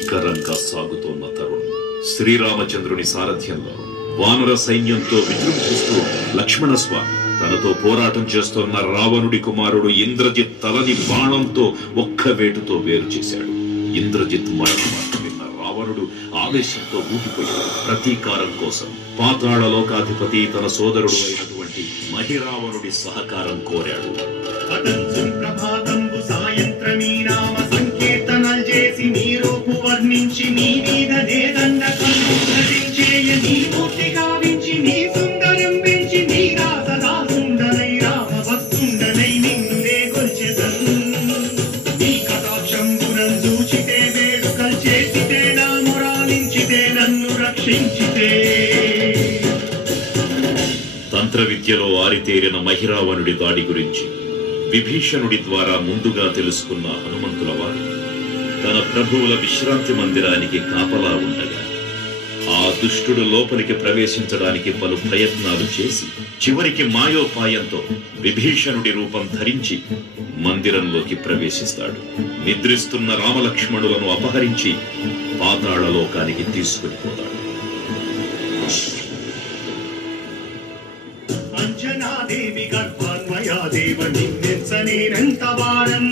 భీకరంగా సాగుతోన్న తరుణం. శ్రీరామచంద్రుని సారథ్యంలో వానర సైన్యంతో విజృంభిస్తూ లక్ష్మణస్వామి తనతో పోరాటం చేస్తోన్న రావణుడి కుమారుడు ఇంద్రజిత్ తలని బాణంతో ఒక్క వేటుతో వేరు చేశాడు. ఇంద్రజిత్ మరణం విన్న రావణుడు ఆవేశంతో ఊగిపోయాడు. ప్రతీకారం కోసం పాతాళ లోకాధిపతి తన సోదరుడు అయినటువంటి మహిరావణుడి సహకారం కోరాడు. తంత్ర విద్యలో ఆరితేరిన మహిరావణుడి దాడి గురించి విభీషణుడి ద్వారా ముందుగా తెలుసుకున్న హనుమంతుల వారు తన ప్రభువుల విశ్రాంతి మందిరానికి కాపలా ఉండగా ఆ దుష్టుడు లోపలికి ప్రవేశించడానికి పలు ప్రయత్నాలు చేసి చివరికి మాయోపాయంతో విభీషణుడి రూపం ధరించి మందిరంలోకి ప్రవేశిస్తాడు. నిద్రిస్తున్న రామలక్ష్మణులను అపహరించి పాతాళ లోకానికి తీసుకుని పోతాడు. అంజనాదేవి గర్భాన్వయాదేవ నిన్నెంత వారం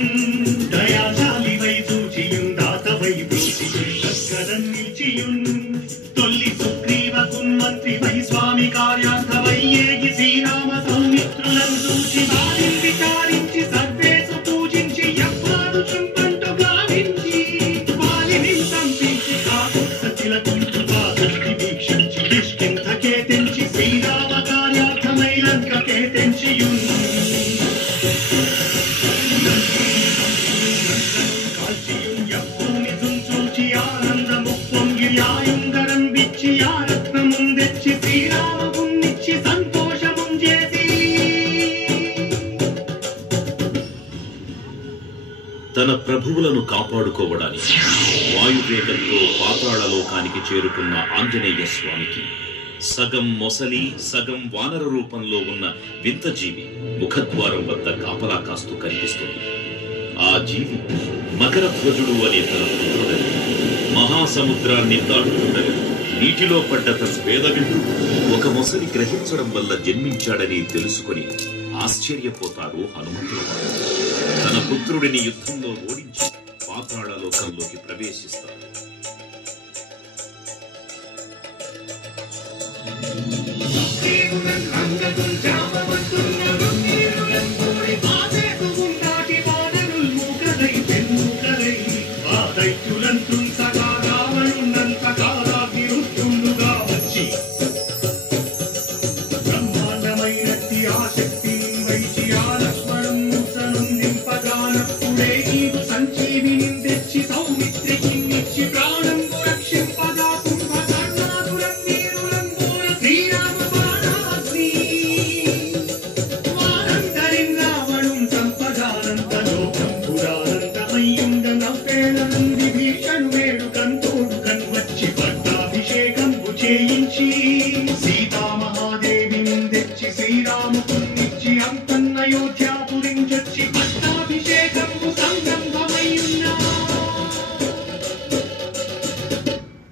దయాశాలివై చూచియుం దాతవై బ్రూచియుం నిలిచియుం తొల్లి సుగ్రీవకు మంత్రివై స్వామి కార్యార్థవై ఏగి శ్రీరామ సౌమిత్రులను చూచి వారిని విచారించి సర్వేసు పూజించి ఎవ్వారు చుంపంటు గావించి వాలిని సంపించి కాకు సతిలకుంటు వాదృష్టి వీక్షించి కిష్కింధకే తెంచి శ్రీరామ తన ప్రభువులను కాపాడుకోవడానికి వాయువేగంతో పాతాళ లోకానికి చేరుకున్న ఆంజనేయ స్వామికి సగం మొసలి సగం వానర రూపంలో ఉన్న వింత జీవి ముఖద్వారం వద్ద కాపలా కాస్తూ కనిపిస్తుంది. ఆ జీవి మకరధ్వజుడు అనే తన పుత్రుడని మహాసముద్రాన్ని దాటుతుండగా నీటిలో పడ్డ తన వేద వింటూ ఒక మొసలి గ్రహించడం వల్ల జన్మించాడని తెలుసుకుని ఆశ్చర్యపోతాడు హనుమంతుల వారు. తన పుత్రుడిని యుద్ధంలో ఓడించి పాతాళ లోకంలోకి ప్రవేశిస్తాడు.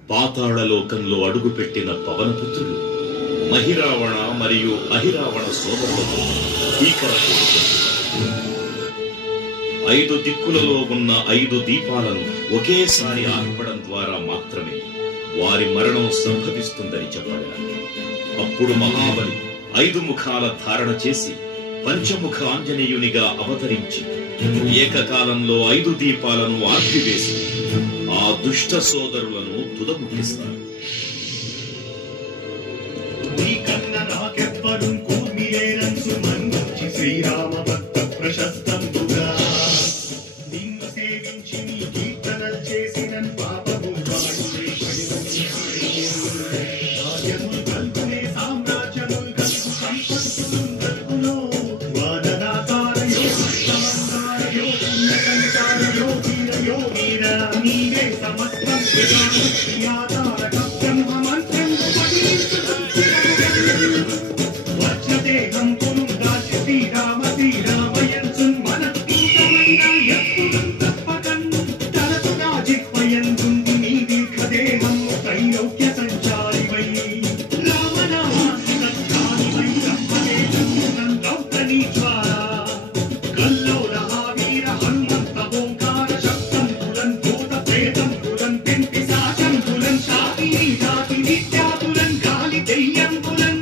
పాతాళలోకంలో అడుగుపెట్టిన పవనపుత్రులు మహిరావణ మరియు అహిరావణ సోదరులతో భీకర పోరు. 5 దిక్కులలో ఉన్న 5 దీపాలను ఒకేసారి ఆర్పడం ద్వారా మాత్రమే వారి మరణం సంభవిస్తుందని చెప్పబడింది. అప్పుడు మహాబలి 5 ముఖాల ధారణ చేసి పంచముఖ ఆంజనేయునిగా అవతరించి ఏకకాలంలో 5 దీపాలను ఆర్పివేసి ఆ దుష్ట సోదరులను తుదముఖిస్తారు. శ్రీరామ భక్త ప్రశస్తంబుగా నిన్ను సేవించి నీ కీర్తనలు చేసిన పాపము రాజ్యములు కల్పునే సామ్రాజ్యములు కలుగు సంపత్తులు వాదనాకారయో యోగీర నీవే సమస్తం బ్రహ్మ మంత్రం నిత్యాతులం కాలి దెయ్యంబులం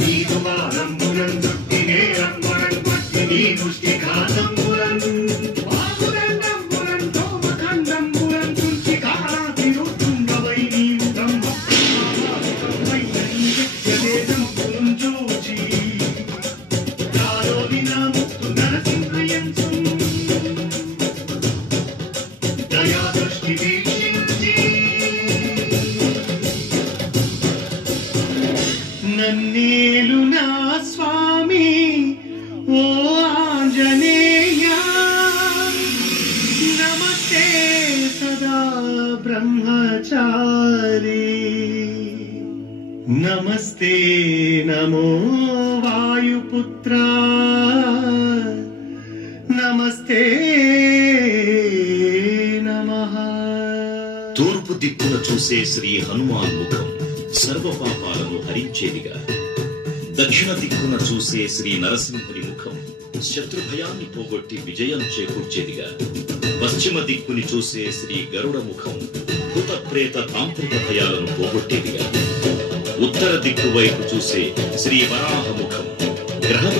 నీదు వారంబులం దుట్టి నేరంబులం పట్టి నీ ముష్టి ఘాతంబులం బాగుదండంబులం తోమకండంబులం తుంచి కారా తిరుగుతుండవై నీవు బ్రహ్మవేదంబులం చూచి దారోని నా ముక్కు నరసింహయంసు దయా దృష్టి వీక్షించి నన్నేలు నా స్వామి ఓ ఆంజనేయ నమస్తే సదా బ్రహ్మచారి నమస్తే నమో వాయుపుత్ర నమస్తే నమః. తూర్పు దిక్కున చూసే శ్రీ హనుమాన్ ముఖం సర్వ పాపాలను హరించేదిగా, దక్షిణ దిక్కున చూసే శ్రీ నరసింహుని ముఖం శత్రు భయాన్ని పోగొట్టి విజయం చేకూర్చేదిగా, పశ్చిమ దిక్కుని చూసే శ్రీ గరుడ ముఖం భూత ప్రేత తాంత్రిక భయాలను పోగొట్టేదిగా, ఉత్తర దిక్కు వైపు చూసే శ్రీ వరాహ ముఖం గ్రహ